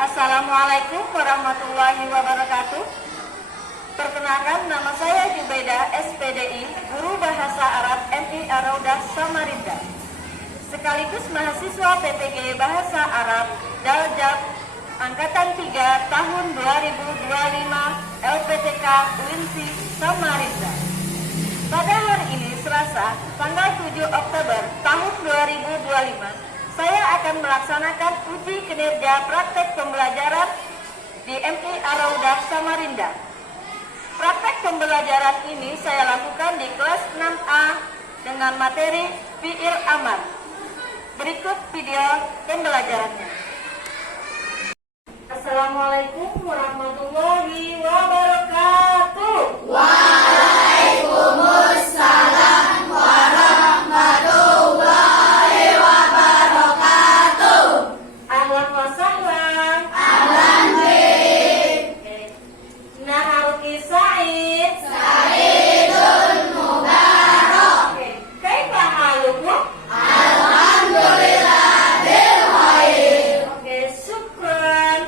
Assalamualaikum warahmatullahi wabarakatuh. Perkenalkan, nama saya Jubaidah SPDI, Guru Bahasa Arab MI Ar-Raudah Samarinda, sekaligus mahasiswa PTG Bahasa Arab Daljab Angkatan 3 tahun 2025 LPTK UINSI Samarinda. Pada hari ini Selasa, tanggal 7 Oktober tahun 2025, saya akan melaksanakan uji kinerja praktek pembelajaran di MI Ar-Raudah Samarinda. Praktek pembelajaran ini saya lakukan di kelas 6A dengan materi fi'il amar. Berikut video pembelajarannya. Assalamualaikum warahmatullahi wabarakatuh. Waalaikumsalam warahmatullahi wabarakatuh. Ahlan wa sahlan. Ahlan bik. Naharuki Sa'id. Sa'idul mubarak. Kaifa halukum? Alhamdulillah bil khair. Syukran.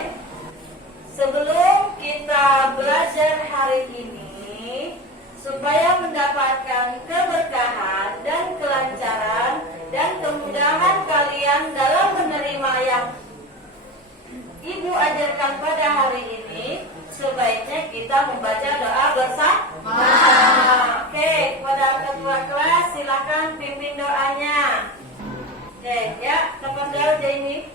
Sebelum kita belajar hari ini, supaya mendapatkan keberkahan dan kelancaran dan kemudahan kalian dalam menerima yang Ibu ajarkan pada hari ini, sebaiknya kita membaca doa bersama. Oke, pada ketua kelas silakan pimpin doanya. Oke, ya, tafadhal Jaini.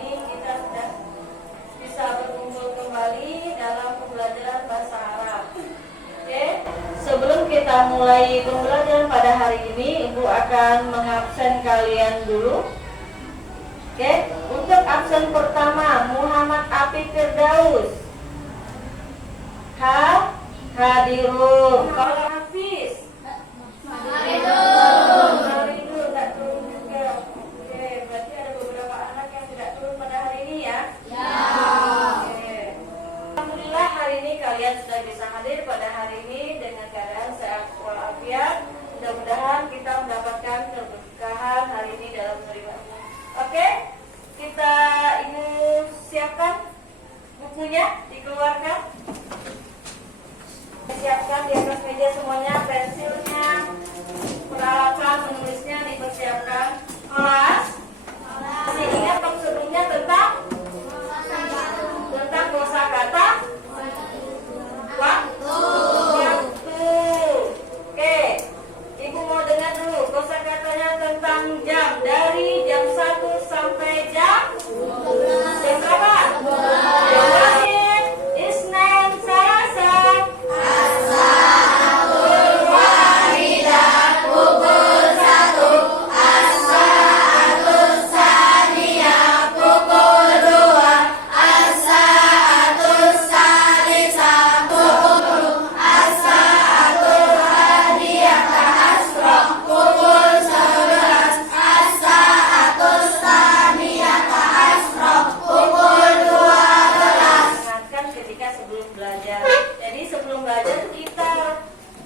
Kita sudah bisa berkumpul kembali dalam pembelajaran bahasa Arab. Oke, sebelum kita mulai pembelajaran pada hari ini, Ibu akan mengabsen kalian dulu. Oke, untuk absen pertama Muhammad Afiq Firdaus. Hadirun. Kalau Hafiz Hadirun nggak turun juga. Oke, berarti ada beberapa anak yang tidak turun pada hari ini ya. Oke. Alhamdulillah hari ini kalian sudah bisa hadir pada hari ini dengan keadaan sehat walafiat. Mudah-mudahan kita mendapatkan keberkahan hari ini dalam menerima. Oke, kita ini siapkan bukunya, dikeluarkan. Siapkan di atas meja semuanya, pensilnya, peralatan menulisnya dipersiapkan. Kelas, masih ingat maksudnya tentang kosakata waktu. Oke, Ibu mau dengar dulu kosakatanya tentang jam, dari jam 1 sampai jam berapa? Jam Wahid, Isnin, Selasa. Ingatkan ketika sebelum belajar. Jadi sebelum belajar kita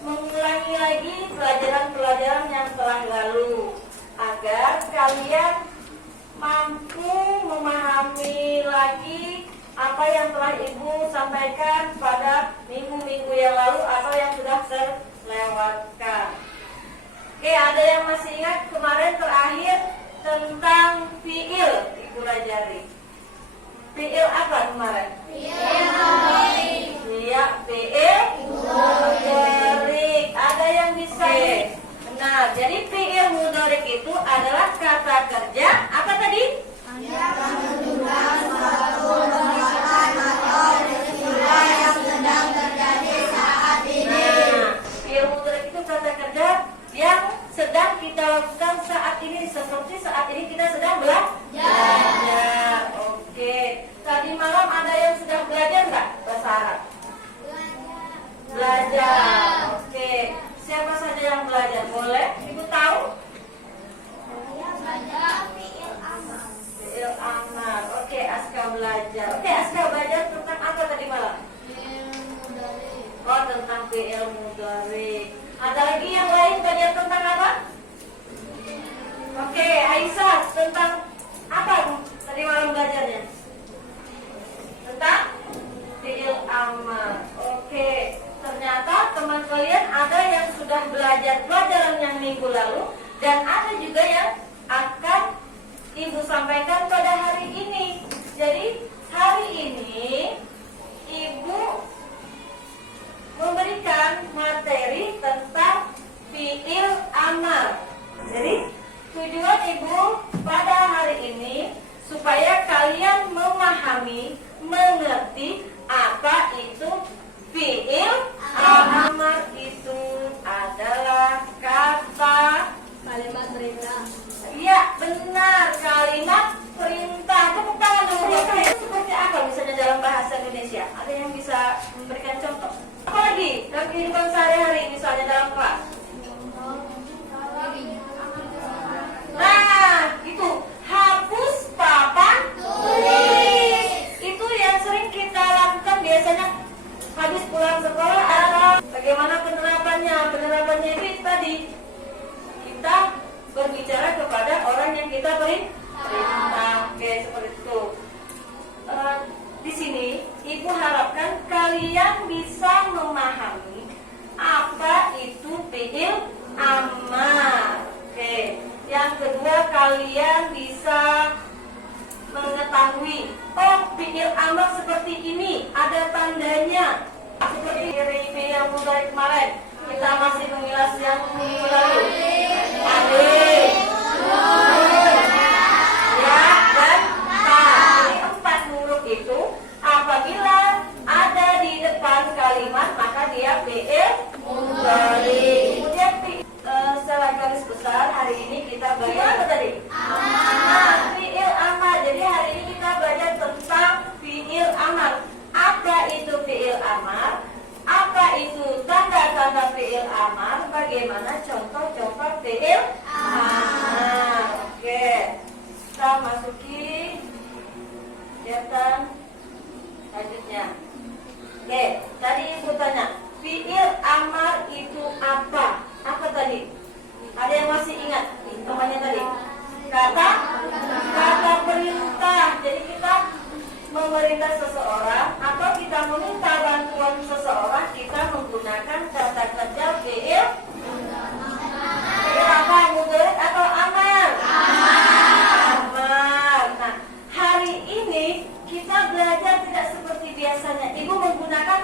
mengulangi lagi pelajaran-pelajaran yang telah lalu agar kalian mampu memahami lagi apa yang telah Ibu sampaikan pada minggu-minggu yang lalu atau yang sudah terlewatkan. Oke, ada yang masih ingat kemarin terakhir tentang fiil Ibu pelajari. Fiil apa kemarin? Iya, fiil mudhari. Ada yang bisa? Benar. Jadi fiil mudhari itu adalah kata kerja apa tadi? Yang menunjukkan suatu perbuatan atau peristiwa yang sedang terjadi saat ini. Nah, fiil mudhari itu kata kerja yang sedang kita lakukan saat ini, seperti saat ini kita sedang belajar. Oke. Tadi malam ada yang sudah belajar materi tentang fiil amar. Jadi tujuan ibu pada hari ini supaya kalian memahami, mengerti apa itu fiil amar. Itu adalah kata Kalimat perintah. iya benar, kalimat perintah. Tepuk tangan dulu. Seperti apa misalnya dalam bahasa Indonesia? Ada yang bisa memberikan contoh? Apalagi dalam kehidupan sehari-hari, misalnya dalam kelas. Nah, itu hapus papan tulis. Itu yang sering kita lakukan biasanya habis pulang sekolah. Atau bagaimana penerapannya? Penerapannya itu tadi kita berbicara kepada orang yang kita perintah. Oke, seperti itu. Di sini ibu harapkan kalian bisa memahami apa itu fiil amar. Oke. Yang kedua, kalian bisa mengetahui fiil amar seperti ini, ada tandanya. Seperti review yang dari kemarin, kita masih mengulas yang minggu lalu. Alif, ya dan ta. Jadi 4 huruf itu apabila ada di depan kalimat maka dia fiil mudhari. Kemudian secara garis besar hari ini kita belajar apa tadi? Amar. Fiil amar. Jadi hari ini kita belajar tentang fiil amar. Apa itu fiil amar? Apa itu tanda-tanda fiil amar? Bagaimana contoh-contoh fiil amar? Oke, kita masuki kegiatan selanjutnya. Oke, tadi ibu tanya, fiil amar itu apa? Apa tadi? Ada yang masih ingat? Namanya tadi kata perintah. Jadi kita memerintah seseorang atau kita meminta bantuan seseorang, kita menggunakan kata kerja fiil apa? Mudhari atau amar? Amar. Nah, hari ini kita belajar tidak seperti biasanya. Ibu menggunakan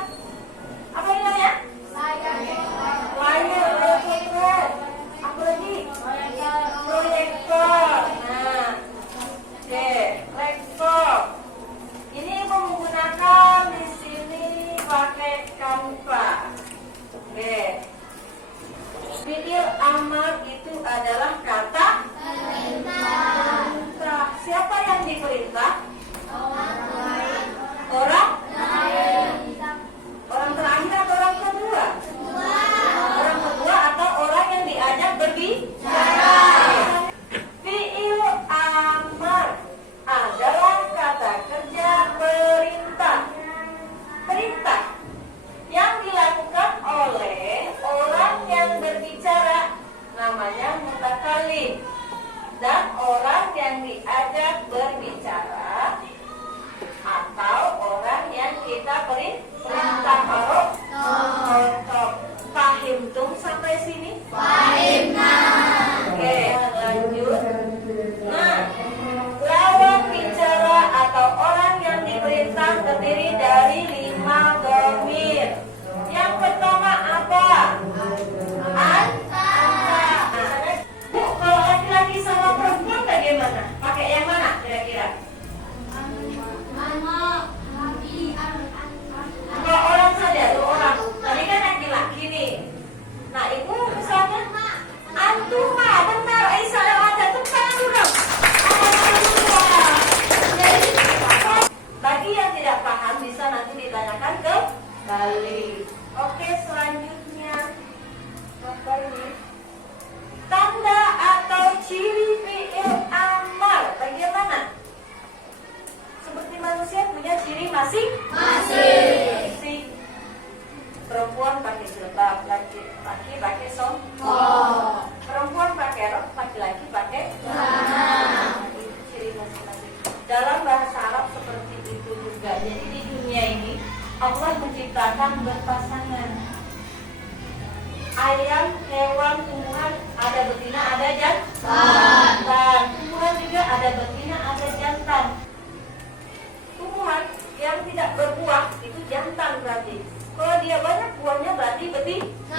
apa ini namanya? Layar proyektor. Apa lagi? Proyektor. Nah, oke, proyektor. Ini ibu menggunakan di sini pakai Canva. Oke. Fiil amar itu adalah kata perintah. Siapa yang diperintah? Orang terakhir atau orang kedua? Orang kedua atau orang yang diajak berbicara. Fiil amar adalah kata kerja perintah. Perintah yang dilakukan oleh orang yang berbicara namanya mutakalim, dan orang yang diajak berbicara atau orang yang kita perintah. Pahim tung sampai sini? Pahim. Oke, lanjut. Nah, lawan bicara atau orang yang diperintah terdiri dari 5 dhamir. Yang pertama apa? Anta. Bu, kalau laki-laki sama perempuan bagaimana? Pakai yang mana kira-kira? Kalau orang saja, 2 orang. Tadi kan laki-laki nih. Nah, ibu misalnya antuma, benar. Aisyah yang ada tepuk dulu. Alhamdulillah. Bagi yang tidak paham bisa nanti ditanyakan ke kembali. Oke, selanjutnya apa ini? Tanda atau ciri fiil amar. Bagaimana? Seperti manusia punya ciri masing-masing. Perempuan pakai jilbab, laki-laki pakai songkok. Perempuan pakai rok, laki-laki pakai celana. Itu ciri masing-masing. Dalam bahasa Arab seperti itu juga. Jadi di dunia ini Allah menciptakan berpasangan. Ayam, hewan, tumbuhan ada betina, ada jantan. Tumbuhan juga ada betina, ada jantan. Tumbuhan yang tidak berbuah itu jantan berarti. Kalau dia banyak buahnya berarti betina.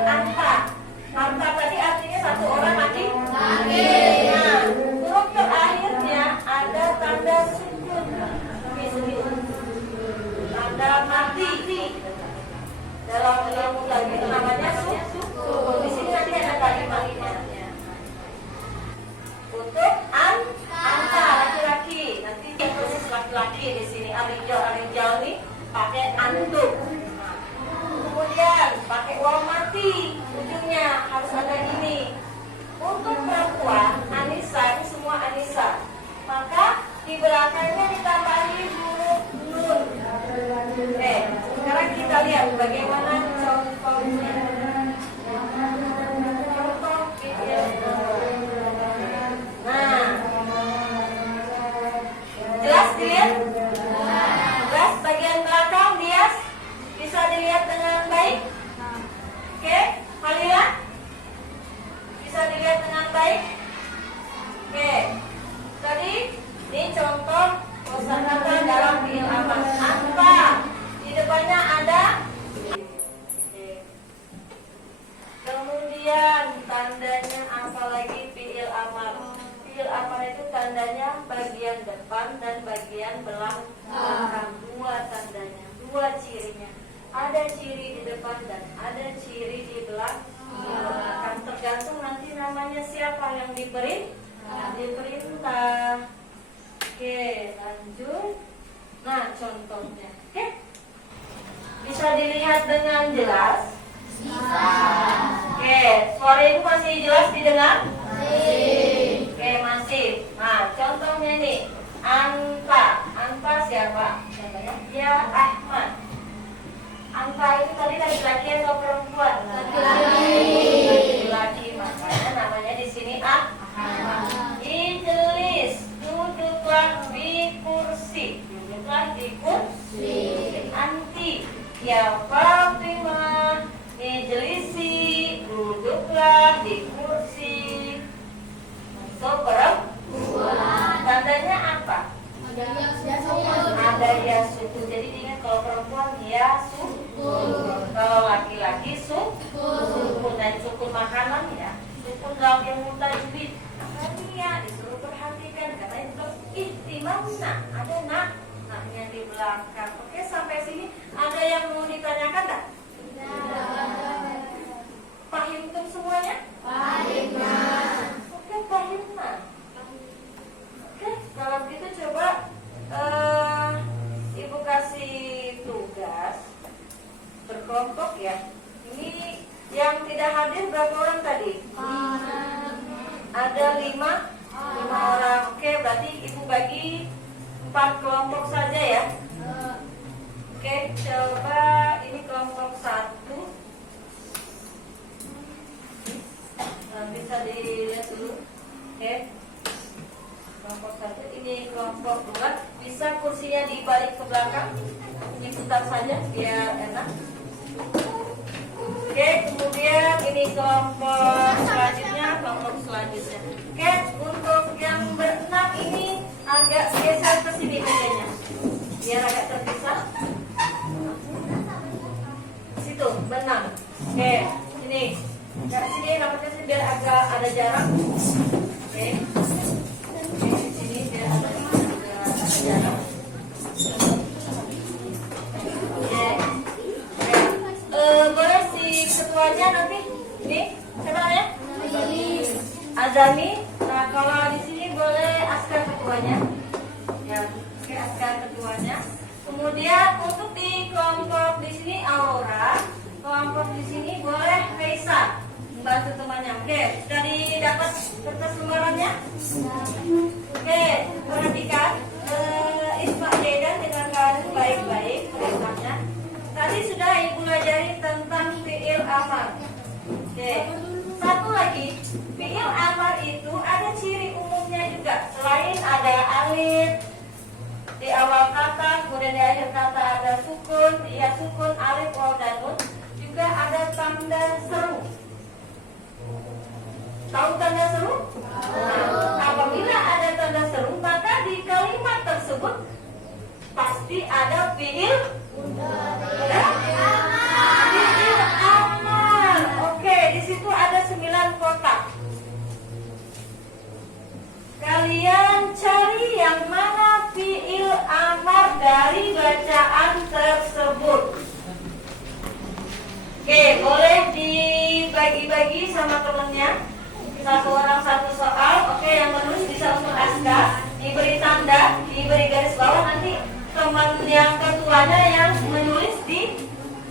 anta. Anta tadi artinya satu orang laki. Nah, huruf terakhirnya ada tanda sukun. Tanda mati. Dalam ilmu lagi itu namanya sukun. Di sini nanti ada kalimatnya. Untuk anta laki-laki, nanti yang khusus laki-laki di sini arijal nih pakai antum. Kemudian pakai waw mati, ujungnya harus ada ini. Untuk perempuan Anissa, ini semua Anissa, maka di belakangnya ditambahi huruf nun. Sekarang kita lihat bagaimana contohnya. Contoh video. Nah, jelas dilihat? Jelas bagian belakang dia bisa dilihat dengan baik? Oke, Halila? Bisa dilihat dengan baik? Oke, tadi ini contoh kosakata dalam fiil amar. Anta, di depannya ada. Kemudian tandanya apa lagi fiil amar? Fiil amar itu tandanya bagian depan dan bagian belakang. Dua tandanya, dua cirinya. Ada ciri di depan dan ada ciri di belakang. Tergantung nanti namanya siapa yang diperintah. Oke, lanjut. Nah, contohnya. Oke. Bisa dilihat dengan jelas? Bisa. Oke, suara ibu masih jelas didengar? Masih. Oke, masih. Nah, contohnya ini. Anta. Anta siapa? Contohnya ya Ahmad. Anta itu tadi laki-laki atau perempuan? Laki-laki. Makanya namanya di sini Ahmad. Ijlis, duduklah di kursi. Duduklah di kursi. Anti, ya Fatimah. Ijlisi, duduklah di kursi. Untuk perempuan. Tandanya apa? Ada ya sukun. Jadi ingat kalau perempuan ya sukun. Kalau laki-laki sukun. Dan sukun makanan ya. Sukun dalam yang mutajwid. Makanya disuruh perhatikan karena itu ihtimamna. Ada naknya di belakang. Oke, sampai sini ada yang mau ditanyakan tak? Pahim tuh semuanya? Pahim. Oke, pahim. Oke, kalau gitu coba ibu kasih tugas berkelompok ya. Ini yang tidak hadir berapa orang tadi? Ada 5 orang. Oke, berarti ibu bagi 4 kelompok saja ya. Oke, coba ini kelompok 1. Nah, bisa dilihat dulu. Oke, kelompok 1 ini kelompok 2. Bisa kursinya dibalik ke belakang, diputar saja biar enak. Oke, kemudian ini kelompok selanjutnya. Oke, untuk yang berenam ini agak geser ke sini kayaknya, biar agak terpisah. Situ, berenam. Oke, ini. Dari sini rambutnya sih biar agak ada jarak. Oke. Di sini biar ada jarak. Oke. Boleh si ketuanya nanti. Ini siapa namanya? Azami. Nah, kalau di sini boleh Askar ketuanya. Ya, oke, Askar ketuanya. Kemudian untuk di kelompok di sini Aurora. Kelompok di sini boleh Raisa membantu temannya. Oke, sudah didapat kertas lembarannya? Oke, perhatikan. Isma Dedan dengarkan baik-baik perintahnya. Tadi sudah ibu pelajari tentang fiil amar. Oke, satu lagi, fiil amar itu ada ciri umumnya juga. Selain ada alif di awal kata, kemudian di akhir kata ada sukun, ya sukun, alif, waw, dan nun. Juga ada tanda seru. Tahu tanda seru? Nah, apabila ada tanda seru, maka di kalimat tersebut pasti ada fiil amar. Oke, boleh dibagi-bagi sama temennya. Satu orang satu soal. Oke, yang menulis bisa untuk Aska, diberi tanda, diberi garis bawah. Nanti teman yang ketuanya yang menulis di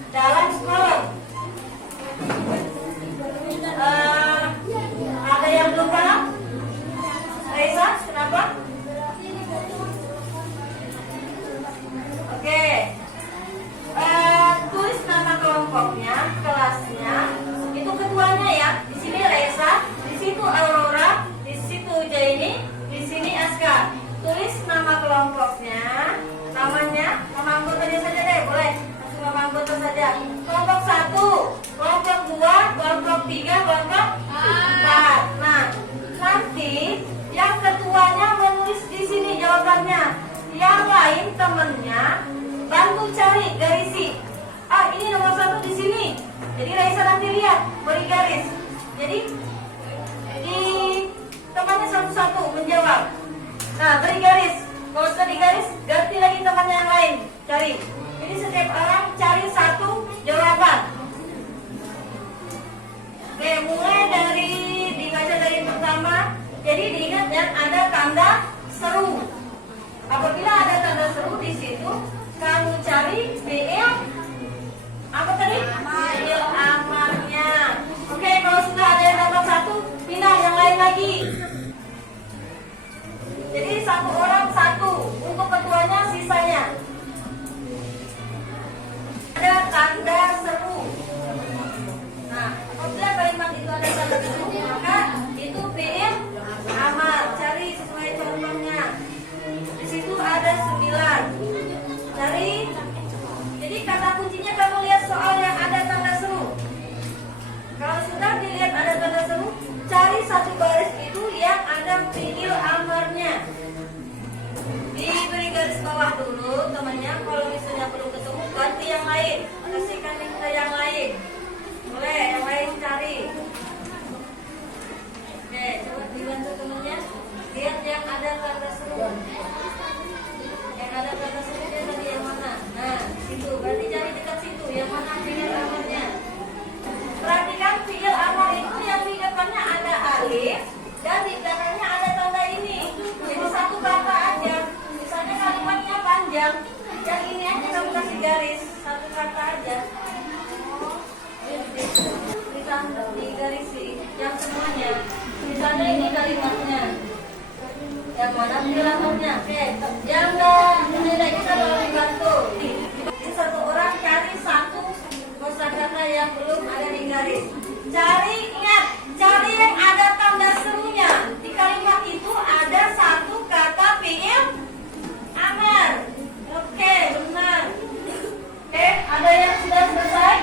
dalam kolom. Ada yang belum paham? Raisa, kenapa? Oke. Tulis nama kelompoknya, kelasnya. Itu ketuanya ya. Di sini Raisa, di situ Aurora, di situ Jaini, di sini Aska. Tulis nama kelompoknya, namanya, nama anggotanya saja deh, boleh. Langsung nama anggota saja. Kelompok 1, kelompok 2, kelompok 3, kelompok 4. Nah, nanti yang ketuanya menulis di sini jawabannya. Yang lain temennya bantu cari, garisi. Ini nomor 1 di sini. Jadi Raisa nanti lihat, beri garis. Jadi di temannya satu-satu menjawab. Nah, beri garis. Kalau sudah digaris, ganti lagi temannya yang lain. Cari. Jadi setiap orang cari satu jawaban. Oke, mulai dari dibaca dari yang pertama. Jadi diingat ya, ada tanda seru. Apabila ada tanda seru di situ, kamu cari fiil apa tadi? Fiil amarnya. Oke, kalau sudah ada yang dapat satu, pindah yang lain lagi. Jadi satu orang satu, untuk ketuanya sisanya. Ada tanda seru. Nah, apabila kalimat itu ada tanda seru, maka itu fiil amar. Cari sesuai contohnya. Di situ ada 9. Cari. Jadi kata kuncinya kamu lihat soal yang ada tanda seru. Kalau sudah dilihat ada tanda seru, cari satu baris itu yang ada fiil amarnya. Diberi garis bawah dulu temannya. Kalau misalnya belum ketemu, ganti yang lain. Kasihkan link ke yang lain. Boleh, yang lain cari. Oke, coba dibantu temannya. Lihat yang ada tanda seru. Yang ada tanda serunya tadi yang mana? Nah, situ. Berarti cari dekat situ. Yang mana fiil amarnya? Perhatikan fiil amar itu yang di depannya ada alif dan di belakangnya ada tanda ini. Jadi satu kata aja. Misalnya kalimatnya panjang, yang ini aja kamu kasih garis. Satu kata aja. Ditanda, digarisi. Yang semuanya. Misalnya ini kalimatnya. Yang mana fiil amarnya? Oke, yang ini kita tolong dibantu. Jadi satu orang cari satu kosakata yang belum ada di garis. Cari, ingat, cari yang ada tanda serunya. Di kalimat itu ada satu kata fiil amar. Oke, benar. Oke, ada yang sudah selesai?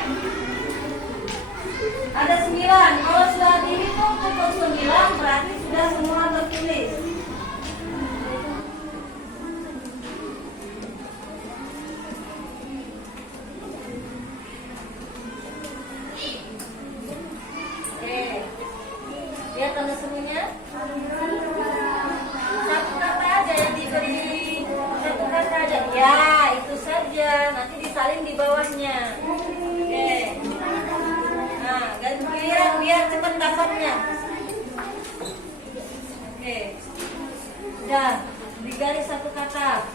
Ada 9. Kalau sudah dihitung pukul 9 berarti sudah semua tertulis. Lihat tanda serunya. Satu kata aja yang diberi. Satu kata aja. Ya, itu saja. Nanti disalin di bawahnya. Oke. Nah, ganti biar cepat daftarnya. Oke. Sudah. Digaris satu kata.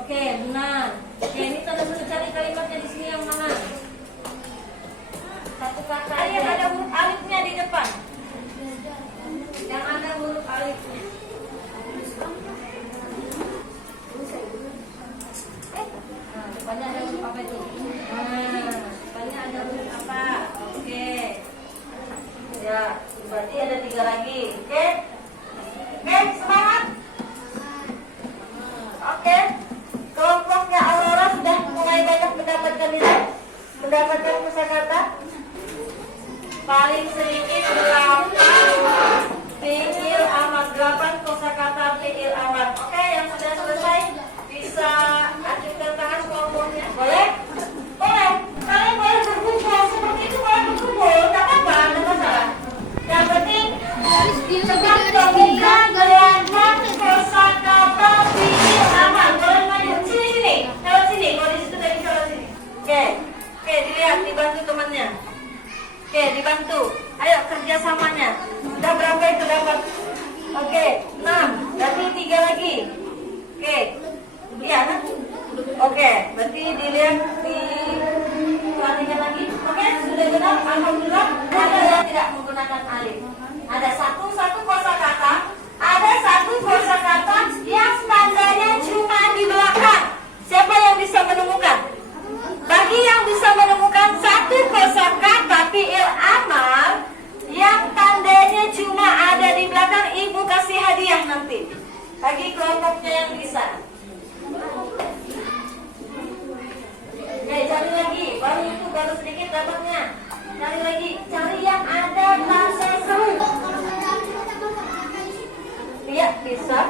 Oke, benar. Oke, ini tanda seru. Cari kalimatnya di sini yang mana? Satu kata aja. Ada huruf alifnya di depan. Yang ada huruf alifnya. Nah, depannya ada huruf apa itu? Nah, depannya ada huruf apa? Oke. Ya, berarti ada 3 lagi. Oke? Oke, semangat. Oke. Kelompoknya Aurora sudah mulai banyak mendapatkan nilai, mendapatkan kosakata. Paling sedikit 8 fiil amar, 8 kosakata fiil amar. Oke, yang sudah selesai bisa ajukan tangan kelompoknya. Boleh? Boleh. Kalian boleh berkumpul seperti itu, boleh berkumpul. Tak apa-apa, ada masalah. Yang penting cepat temukan 8 kosakata fiil amar. Boleh maju sini. Lewat sini. Kalau di situ tadi lewat sini. Oke, dilihat, dibantu temannya. Ayo kerjasamanya. Sudah berapa itu dapat? Oke, 6. Berarti 3 lagi. Oke. Iya, kan? Oke, berarti dilihat di pelatihan lagi. Oke, sudah benar. Alhamdulillah. Ada yang tidak menggunakan alif. Ada satu kosakata. Ada satu kosakata yang tandanya cuma di belakang. Siapa yang bisa menemukan? Bagi yang bisa menemukan satu kosakata fi'il amar yang tandanya cuma ada di belakang, ibu kasih hadiah nanti. Bagi kelompoknya yang bisa. Oke, cari lagi. Baru sedikit dapatnya. Cari lagi. Cari yang ada tanda seru. Iya, bisa.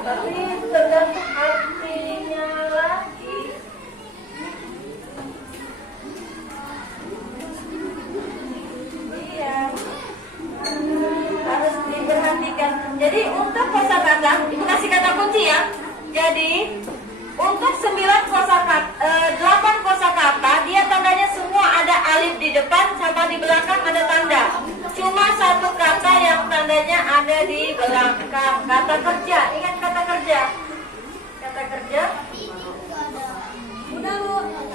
Tapi tergantung artinya lagi. Iya, harus diperhatikan. Jadi untuk kosakata, ibu kasih kata kunci ya. Jadi untuk 8 kosakata, dia tandanya semua ada alif di depan sama di belakang ada tanda. Cuma satu kata yang tandanya ada di belakang. Kata kerja, ingat kata kerja. Kata kerja.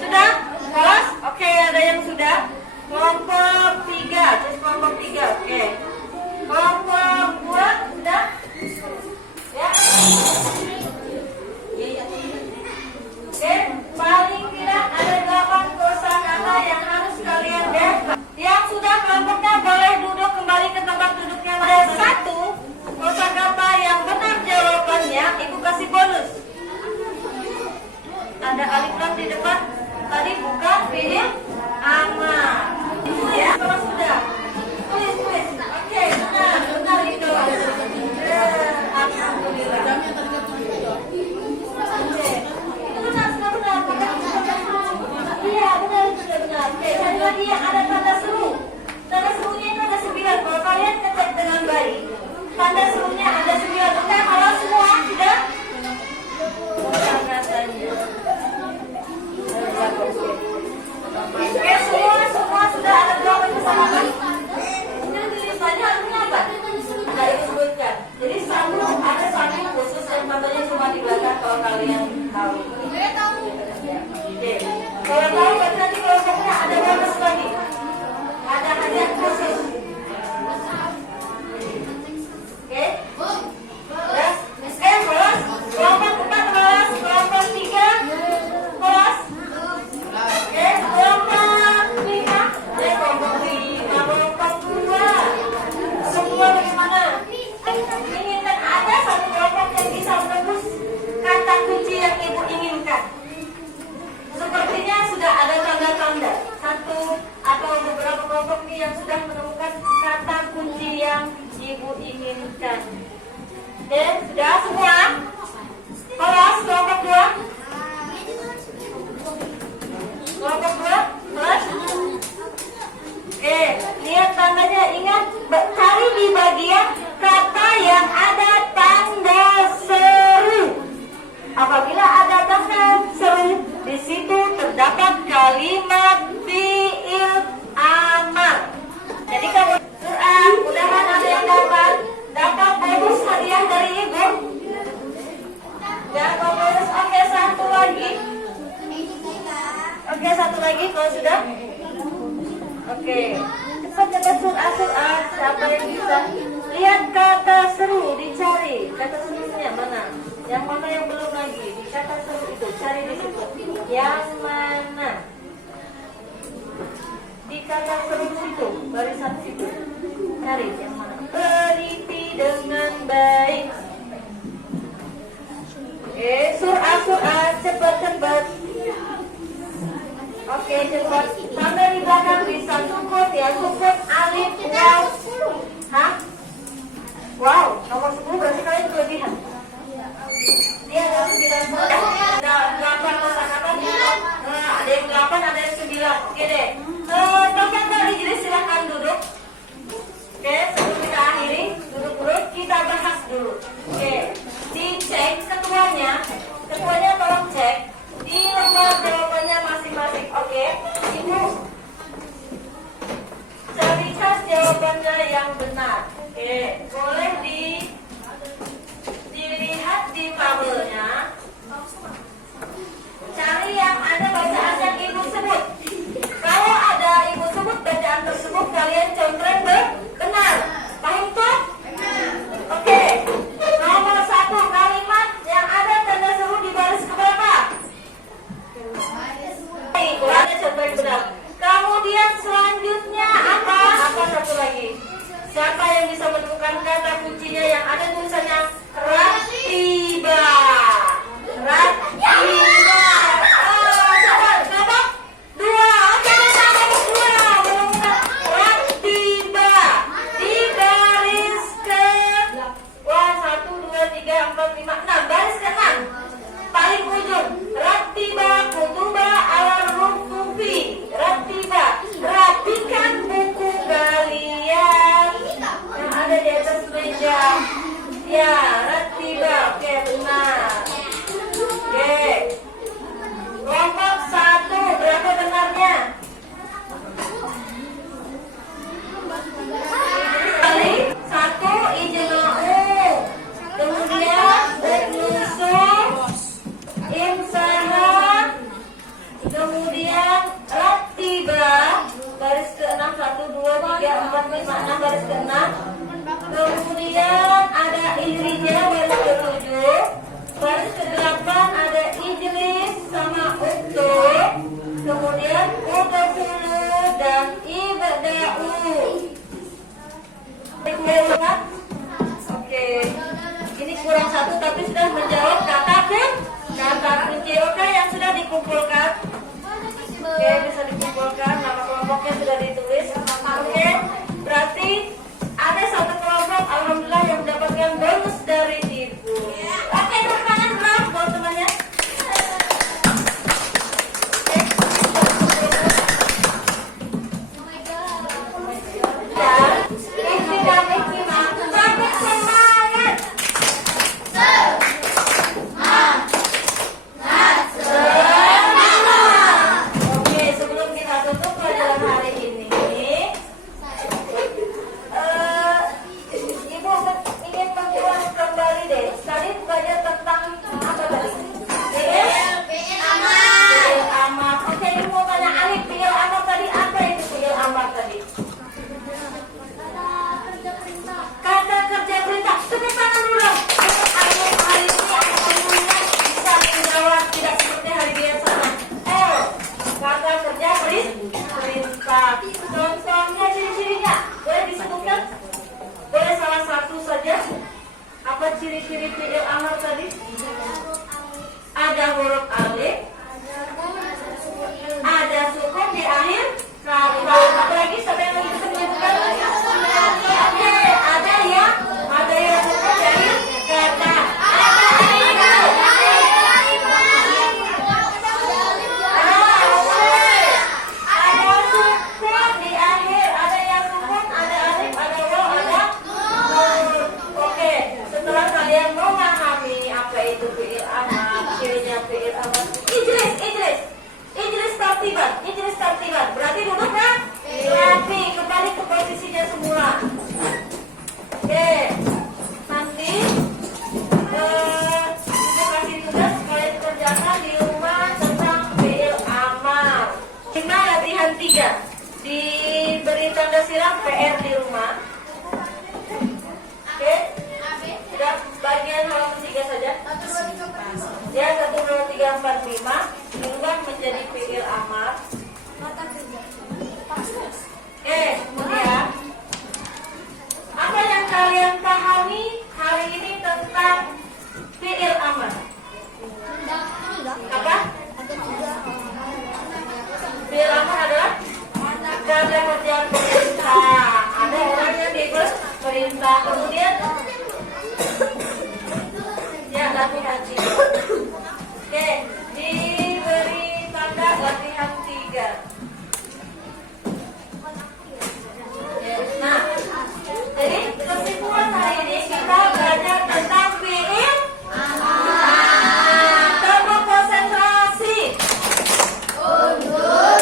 Sudah? Kelas? Oke, ada yang sudah. Kelompok 3, terus kelompok 3, oke. Kelompok 2, sudah? Ya. Oke, paling tidak ada 8 kosakata yang harus kalian dapat. Yang sudah kelompoknya boleh duduk kembali ke tempat duduknya. Ada satu kosakata yang benar jawabannya, ibu kasih bonus. Ada alif lam di depan. Tadi bukan fi'il amar. Ya, kalau sudah. Tulis. Oke, benar itu. Alhamdulillah. Iya, benar. Oke, cari lagi yang ada tanda seru. Tanda serunya itu ada 9. Kalau kalian ngecek dengan baik, tanda serunya ada 9. Oke, kalau semua sudah? Oke, semua sudah ada berapa kesalahan? Tanya artinya apa? Nah, itu sebutkan. Jadi ada satu khusus yang tandanya cuma di belakang kalau kalian tahu. Oke. Kalau tahu berarti nanti kelompoknya ada bonus lagi. Ada hadiah khusus. Oke. Kelas. Kelompok 4 kelas. Kelompok 3 kelas. Oke. Kelompok 5. Kelompok 5. Kelompok 2. Semua bagaimana? Inginkan ada satu kelompok yang bisa menembus kata kunci yang ibu inginkan. Sepertinya sudah ada tanda-tanda. Satu atau beberapa kelompok ini yang sudah menemukan kata kunci yang ibu inginkan. Oke, sudah semua? Kelas kelompok 2? Kelompok 2? Kelas? Oke, lihat tandanya. Ingat, cari di bagian kata yang ada tanda seru. Apabila ada tanda seru, di situ terdapat kalimat fi'il amar. Jadi kamu mudah-mudahan ada yang dapat bonus hadiah dari ibu. Ya, bonus. Oke, satu lagi. Oke, satu lagi kalau sudah. Oke, cepat surah. Siapa yang bisa? Lihat kata seru, dicari. Kata serunya mana? Yang mana yang belum lagi? Di kata seru itu, cari di situ. Yang mana? Di kata seru situ, barisan situ. Cari yang mana? Teliti dengan baik. Surah, cepat. Oke, cepat. Sampai di belakang bisa sukut ya, sukut alif waw. Hah? Wow, nomor 10 berarti kalian kelebihan. Dia ada 9 ada 8 kosakata. Ada yang 8, ada yang 9. Oke deh. Teman dari jadi silakan duduk. Oke, sebelum kita akhiri, duduk kita bahas dulu. Oke, dicek ketuanya tolong cek di lembar jawabannya masing-masing. Oke, ibu jawabannya yang benar. Oke, boleh dilihat di tabelnya. Cari yang ada bacaan yang ibu sebut. Kalau ada ibu sebut bacaan tersebut, kalian contreng benar. Paham tuh? Oke. Nomor 1 kalimat yang ada tanda seru di baris keberapa? Kurangnya contreng benar. Kemudian selanjutnya apa? Apa satu lagi? Siapa yang bisa menemukan kata kuncinya yang ada tulisannya Ratiba? Ratiba. Siapa? 2. Oke, sama 2. Menemukan Ratiba di baris ke 1, 2, 3, 4, 5, 6. Baris ke 6. Paling ujung. Ratiba kutuba ala rufufi. Ratiba. Rapikan buku kalian yang ada di atas meja. Ya, Ratiba. Oke, benar. Oke. Kelompok 1, berapa benarnya? Kali 1 ijma'u. Kemudian nusuk, imsaha, kemudian ratiba, baris ke-6, 1, 2, 3, 4, 5, 6, baris ke-6. Kemudian ada ihrija, baris ke-7. Baris ke-8 ada ijlis sama uktub. Kemudian udkhulu dan ibda'u. Oke. Ini kurang 1 tapi sudah menjawab kata kunci. Oke, yang sudah dikumpulkan. Oke, bisa dikumpulkan. Nama kelompoknya sudah ditulis. Oke, berarti ada 1 kelompok alhamdulillah yang mendapatkan bonus dari ibu. Oke, tepuk tangan dulu buat temannya. Contohnya ciri-cirinya boleh disebutkan? Boleh salah satu saja? Apa ciri-ciri fi'il amar tadi? Ada huruf alif, ada sukun di akhir kata. Apa lagi? Siapa yang lagi bisa menyebutkan? Oke, ada yang sukun di akhir kata. Ijlis tartiban. Berarti duduk kan? Rapi, kembali ke posisinya semula. Oke. Nanti kita kasih tugas kalian kerjakan di rumah tentang fi'il amar. 5 latihan 3. Diberi tanda silang PR di rumah. Oke. Sudah bagian halaman 3 saja. Ya, 1, 2, 3, 4, 5 diubah menjadi fi'il amar. Kemudian apa yang kalian pahami hari ini tentang fi'il amar? Apa? Fi'il amar adalah kata kerjaan perintah. Ada orang yang diberi perintah. Kemudian ya, latihan 3. Oke, diberi tanda latihan 3. Nah, jadi kesimpulan hari ini kita belajar tentang fi'il amar. Coba konsentrasi. Untuk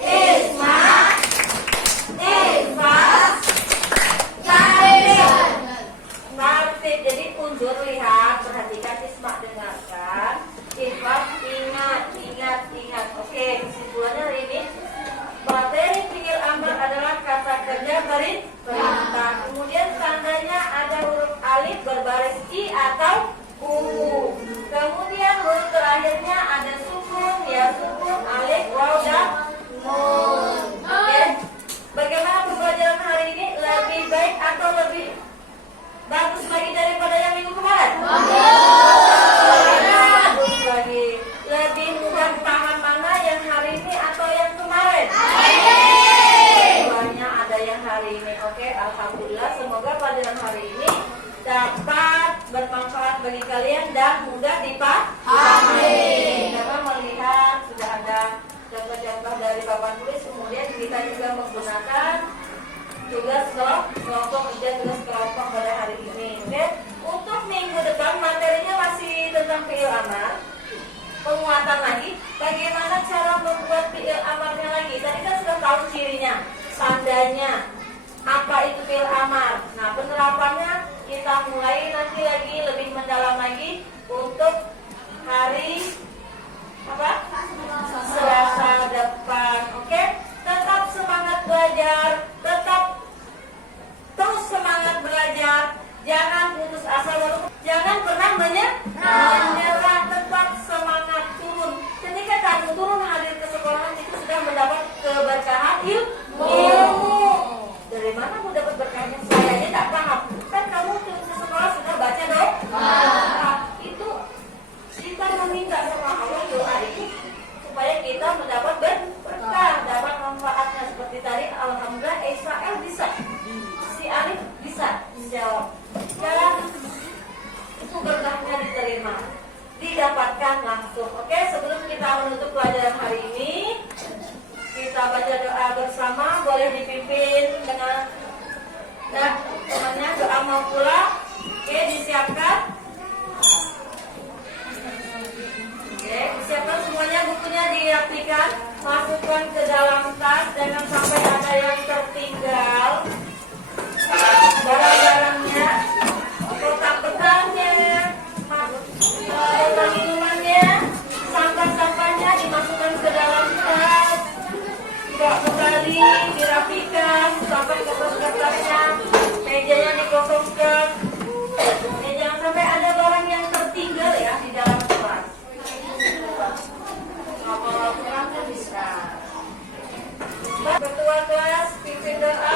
isma, ifal, bagi kalian dan mudah dipahami. Karena melihat sudah ada contoh-contoh dari papan tulis, kemudian kita juga menggunakan tugas kelompok kerja tugas kelompok pada hari ini. Oke, untuk minggu depan materinya masih tentang fi'il amar, penguatan lagi. Bagaimana cara membuat fi'il amarnya lagi? Tadi kan sudah tahu cirinya, tandanya, apa itu fi'il amar. Nah, penerapannya kita mulai nanti lagi lebih mendalam lagi untuk hari apa? Selasa depan. Oke? Tetap semangat belajar, tetap terus semangat belajar. Jangan putus asa, jangan pernah menyerah, tetap semangat turun. Ketika kamu turun hadir ke sekolahan itu sudah mendapat keberkahan ilmu. Dari mana kamu dapat berkahnya? Saya aja tak paham. Kan kamu turun ke sekolah sudah baca dong? Nah, itu kita meminta sama Allah doa itu supaya kita mendapat berkah, dapat manfaatnya. Seperti tadi, alhamdulillah Israel bisa, si Arif bisa menjawab, dan itu berkahnya diterima, didapatkan langsung. Oke, sebelum kita menutup pelajaran hari ini, kita baca doa bersama. Boleh dipimpin dengan temannya, doa mau pulang. Oke, disiapkan. Oke, disiapkan semuanya, bukunya dirapikan, masukkan ke dalam tas, jangan sampai ada yang tertinggal. Barang-barangnya, kotak bekasnya, kotak minumannya, sampah-sampahnya dimasukkan ke dalam tas. Kembali dirapikan sampai kertas-kertasnya, mejanya dikosongkan. Jangan sampai ada barang yang tertinggal ya di dalam kelas. Kalau kurangnya bisa. Ketua kelas pimpin doa.